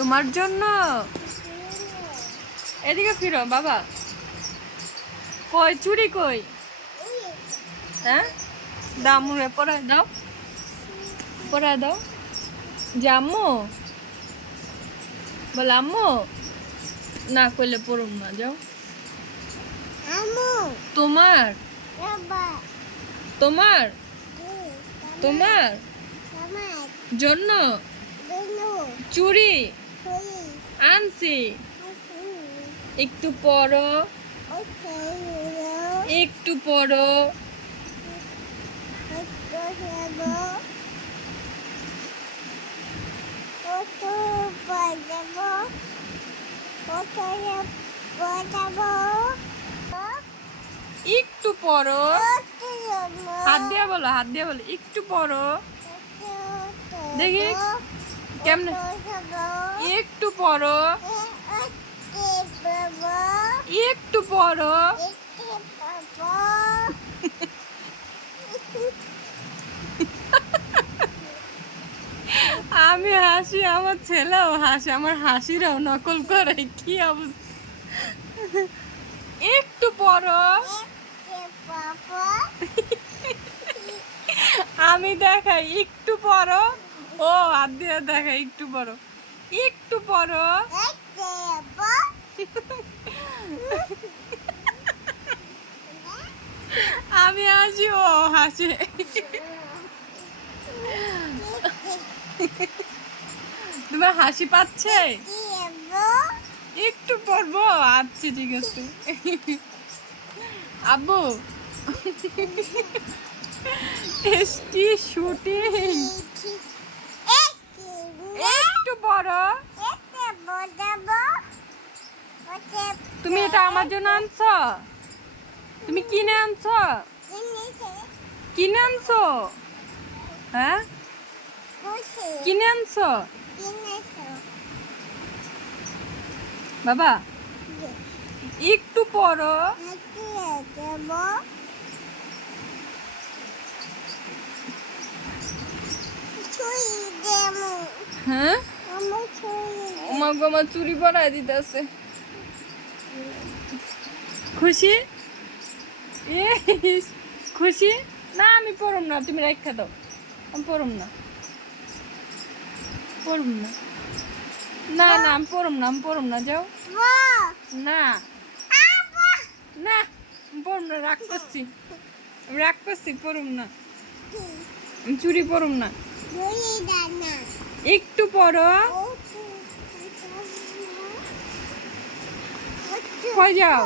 তোমার জন্য। এদিকে ফিরো বাবা। কই চুরি কই? হ্যাঁ দাও, মুড়ে পরায় দাও, পরায় দাও। যে আম্মু বলে আম্মু না কইলে পড়ুম না, যাও। তোমার তোমার তোমার জন্য চুরি আনছি, একটু পরো, একটু পরো। একটু পরো, হাত দিয়া বলো, হাত দিয়া বলো একটু পরো। দেখি কেমনে, একটু পরো, একটু পরো। আমি হাসি, আমার ছেলেও হাসি, আমার হাসিরাও নকল করে। কি অবস্থা! একটু পরো। আমি দেখাই একটু পরো, ও হাত দিয়ে দেখাই একটু পরো, একটু পরো। আমি হাসি, ও হাসে। তোমার হাসি পাচ্ছে? একটু পরবো, আচ্ছা ঠিক আছে। আব্বু এসটি শুটিং, একটু বড়। তুমি এটা আমার জন্য আনছো? তুমি কিনে আনছো? কিনে আনছো? হ্যাঁ কিনে আনছো বাবা? একটু পরো। হ্যাঁ আমাকে আমার চুরি পরায় দিতেছে। খুশি? খুশি না? আমি পড়ুম না, তুমি রেখা দাও। আমি পড়ুম না, পড়ুম না, না না আমি পড়ুম না, আমি পড়ুম না, যাও। না না আমি পড়ুম না, রাগ করছি, আমি রাগ করছি, পড়ুম না, আমি চুরি পড়ুম না। একটু পড়ো। কই যাও?